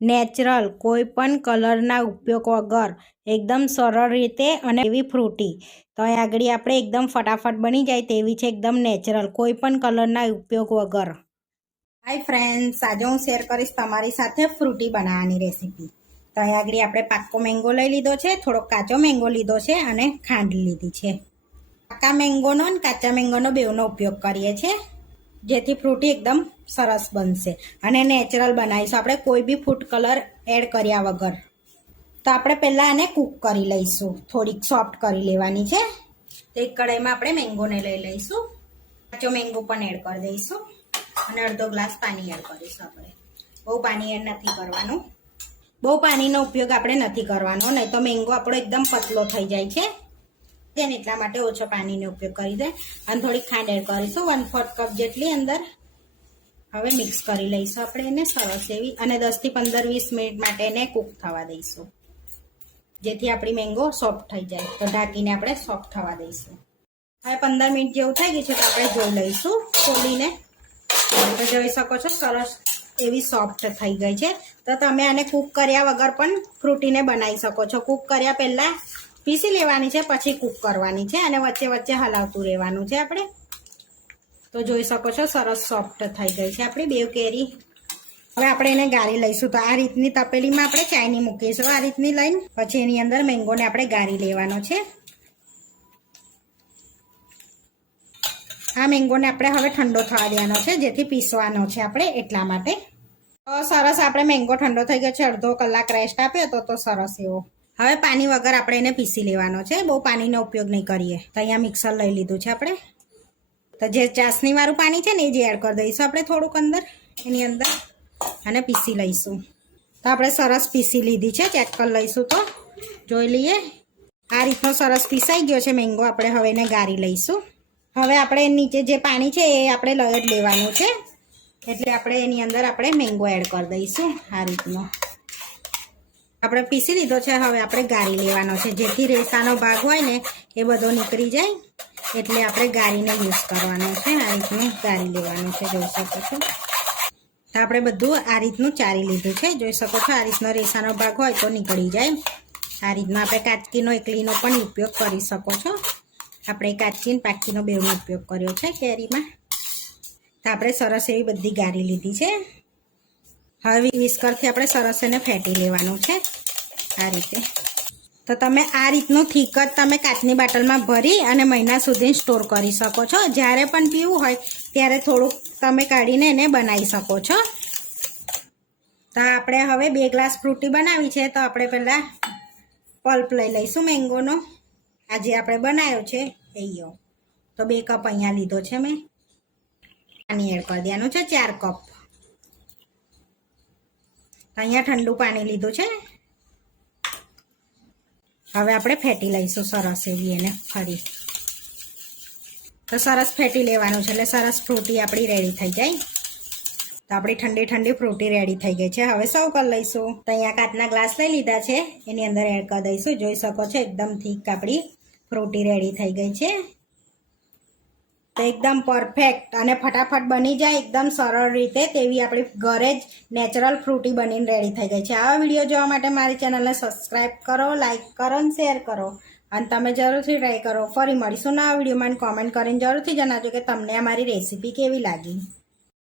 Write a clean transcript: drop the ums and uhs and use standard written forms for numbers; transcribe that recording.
Natural કોઈ પણ કલરના ઉપયોગ વગર એકદમ સરળ રીતે અને એવી ફ્રૂટી તો આગળ આપણે એકદમ ફટાફટ બની જાય તેવી છે, એકદમ નેચરલ કોઈ પણ કલરના ઉપયોગ વગર. હાય ફ્રેન્ડ્સ, આજે હું શેર કરીશ તમારી સાથે ફ્રૂટી બનાવવાની રેસીપી. તો અહીં આગળ આપણે પાક્કો મેંગો લઈ લીધો છે, થોડોક કાચો મેંગો લીધો છે અને ખાંડ લીધી છે. પાકા મેંગોનો અને કાચા મેંગોનો બેવનો ઉપયોગ કરીએ છીએ, જેથી ફ્રૂટી એકદમ સરસ બનશે અને નેચરલ બનાવીશું આપણે, કોઈ બી ફૂડ કલર એડ કર્યા વગર. તો આપણે પહેલાં આને કૂક કરી લઈશું, થોડીક સોફ્ટ કરી લેવાની છે. તો એક કઢાઈમાં આપણે મેંગોને લઈ લઈશું, કાચો મેંગો પણ એડ કરી દઈશું અને અડધો ગ્લાસ પાણી એડ કરીશું. આપણે બહુ પાણી એડ નથી કરવાનું, બહુ પાણીનો ઉપયોગ આપણે નથી કરવાનો, નહીં તો મેંગો આપણો એકદમ પતલો થઈ જાય છે, એટલા માટે ઓછો પાણીનો ઉપયોગ કરી દે. અને થોડીક ખાંડ એડ કરીશું, 1/4 કપ જેટલી અંદર. હવે મિક્સ કરી લઈશું આપણે એને સરસ એવી અને 10 થી 15-20 મિનિટ માટે એને કૂક થવા દઈશું, જેથી આપણી મેંગો સોફ્ટ થઈ જાય. તો ઢાંકીને આપણે સોફ્ટ થવા દઈશું. હવે 15 મિનિટ જેવું થઈ ગયું છે, તો આપણે જોઈ લઈશું ખોલીને. તો જોઈ શકો છો સરસ એવી સોફ્ટ થઈ ગઈ છે. તો તમે આને કૂક કર્યા વગર પણ ફ્રૂટીને બનાવી શકો છો. કૂક કર્યા પહેલાં પીસી લેવાની છે, પછી કૂક કરવાની છે અને વચ્ચે વચ્ચે હલાવતું રહેવાનું છે આપણે. તો જોઈ શકો છો સરસ સોફ્ટ થઈ ગઈ છે આપણી બેવ કેરી. હવે આપણે એને ગાળી લઈશું. તો આ રીતની તપેલીમાં આપણે ચાયની મૂકીશું, આ રીતની લઈને પછી એની અંદર મેંગોને આપણે ગાળી લેવાનો છે. આ મેંગોને આપણે હવે ઠંડો થવા દેવાનો છે, જેથી પીસવાનો છે આપણે, એટલા માટે. તો સરસ આપણે મેંગો ઠંડો થઈ ગયો છે, અડધો કલાક રેસ્ટ આપ્યો તો સરસ એવો. હવે પાણી વગર આપણે એને પીસી લેવાનો છે, બહુ પાણીનો ઉપયોગ નહીં કરીએ. તો અહીંયા મિક્સર લઈ લીધું છે આપણે. તો જે ચાસણીવાળું પાણી છે ને એ જ એડ કરી દઈશું આપણે થોડુંક અંદર, એની અંદર, અને પીસી લઈશું. તો આપણે સરસ પીસી લીધી છે, ચેક કરી લઈશું તો જોઈ લઈએ. આ રીતનો સરસ પીસાઈ ગયો છે મેંગો. આપણે હવે એને ગાળી લઈશું. હવે આપણે નીચે જે પાણી છે એ આપણે લઈ જ લેવાનું છે, એટલે આપણે એની અંદર આપણે મેંગો એડ કરી દઈશું. આ રીતનો આપણે પીસી લીધો છે, હવે આપણે ગાળી લેવાનો છે, જેથી રેસાનો ભાગ હોય ને એ બધો નીકળી જાય. એટલે આપણે ગાળીને યુઝ કરવાનો છે, આ રીતનું ગાળી લેવાનું છે. જોઈ શકો છો તો આપણે બધું આ રીતનું ચારી લીધું છે. જોઈ શકો છો આ રીતનો રેસાનો ભાગ હોય તો નીકળી જાય. આ રીતનો આપણે કાચકીનો એકલીનો પણ ઉપયોગ કરી શકો છો. આપણે કાચકી અને પાકીનો બેવનો ઉપયોગ કર્યો છે કેરીમાં. તો આપણે સરસ એવી બધી ગાળી લીધી છે. હવે વિસ્કરથી આપણે સરસ એને ફેટી લેવાનું છે આ રીતે. તો તમે આ રીતનું થીક જ તમે કાચની બાટલમાં ભરી અને મહિના સુધી સ્ટોર કરી શકો છો. જ્યારે પણ પીવું હોય ત્યારે થોડુંક તમે કાઢીને એને બનાવી શકો છો. તો આપણે હવે 2 ગ્લાસ ફ્રૂટી બનાવી છે, તો આપણે પહેલાં પલ્પ લઈ લઈશું મેંગોનો. આજે આપણે બનાવ્યો છે એયો. તો 2 કપ અહીંયા લીધો છે મેં. પાણી એડ કરી દેવાનું છે 4 કપ. અહીંયા ઠંડુ પાણી લીધું છે. હવે આપણે ફેટી લઈશું સરસ એવી એને ફરી. તો સરસ ફેટી લેવાનું છે, એટલે સરસ ફ્રૂટી આપણી રેડી થઈ જાય. તો આપણી ઠંડી ઠંડી ફ્રૂટી રેડી થઈ ગઈ છે. હવે સર્વ કરી લઈશું. તો અહીંયા કાચના ગ્લાસ લઈ લીધા છે, એની અંદર એડ કરી દઈશું. જોઈ શકો છો એકદમ થીક આપણી ફ્રૂટી રેડી થઈ ગઈ છે. તો એકદમ પરફેક્ટ અને ફટાફટ બની જાય, એકદમ સરળ રીતે તેવી આપણી ઘરે જ નેચરલ ફ્રૂટી બનીને રેડી થઈ ગઈ છે. આવા વિડીયો જોવા માટે મારી ચેનલને સબસ્ક્રાઈબ કરો, લાઇક કરો અને શેર કરો. અને તમે જરૂરથી ટ્રાય કરો. ફરી મળીશું નવા વિડીયોમાં. કોમેન્ટ કરીને જરૂરથી જણાવજો કે તમને અમારી રેસીપી કેવી લાગી.